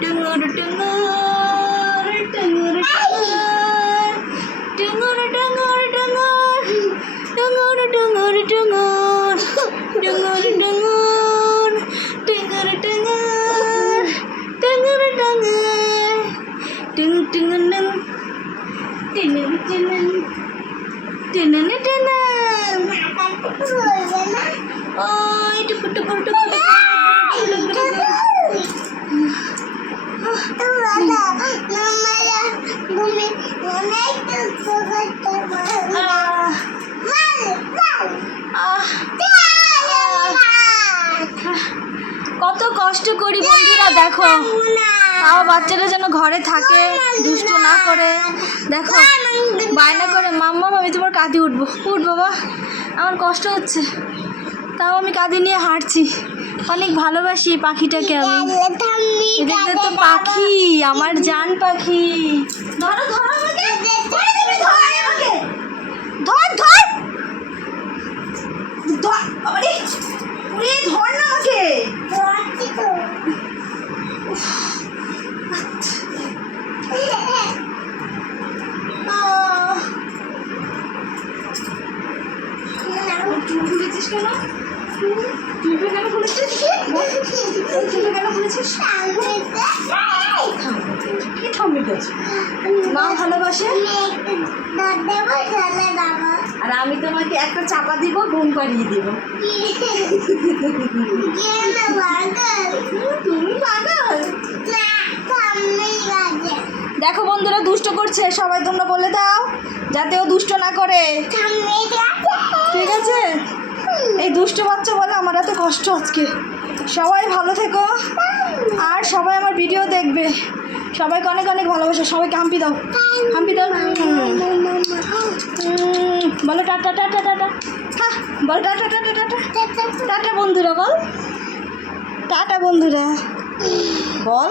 টুঙুর টুঙুর টুঙুর টুঙুর টুঙুর টুঙুর টুঙুর টুঙুর টুঙুর টুঙুর টুঙুর টুঙুর টুঙুর টুঙুর টুঙুর টুঙ টুঙুর টুঙুর টুঙুর টুনুন টুনুন ওই টুকু টুকু টুকু কত কষ্ট করি বন্ধুরা দেখো, তাও বাচ্চারা যেন ঘরে থাকে, দুষ্ট না করে। দেখো বায়না করে মাম্মা আমি তোমার কাঁধে উঠবো। উঠ বাবা, আমার কষ্ট হচ্ছে, তাও আমি কাঁধে নিয়ে হাঁটছি। অনেক ভালোবাসি পাখিটাকে আমি। দেখতে তো পাখি, আমার জান পাখি। ধরো ধরো আমাকে, ধর ধর ধর আরে উড়ে ধর না আমাকে। খুলেছিস কেন? তুই কেন খুলেছিস? কেন খুলেছিস? কি থামবি করছিস? মা ভালোবাসে আর আমি তোমাকে একটা চাপা দিব, ঘুম পাড়িয়ে দিব। তুমি পাগল। দেখো বন্ধুরা দুষ্ট করছে, সবাই তোমরা বলে দাও যাতে ও দুষ্ট না করে, ঠিক আছে? এই দুষ্ট বাচ্চা বলে আমার এত কষ্ট আজকে। সবাই ভালো থেকো আর সবাই আমার ভিডিও দেখবে। সবাইকে অনেক অনেক ভালোবাসা। সবাইকে হাম্পি দাও, হাম্পি দাও। বলো টাটা টাটা টাটা। হ্যাঁ বল টাটা টাটা টাটা টাটা বন্ধুরা, বল টাটা বন্ধুরা, বল।